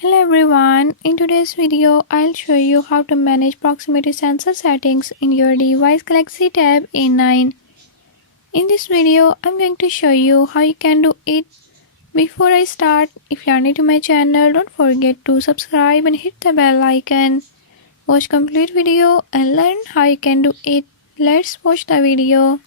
Hello everyone, in today's video I'll show you how to manage proximity sensor settings in your device Galaxy Tab A9. In this video I'm going to show you how you can do it. Before I start, if you are new to my channel, don't forget to subscribe and hit the bell icon. Watch complete video and learn how you can do it. Let's watch the video.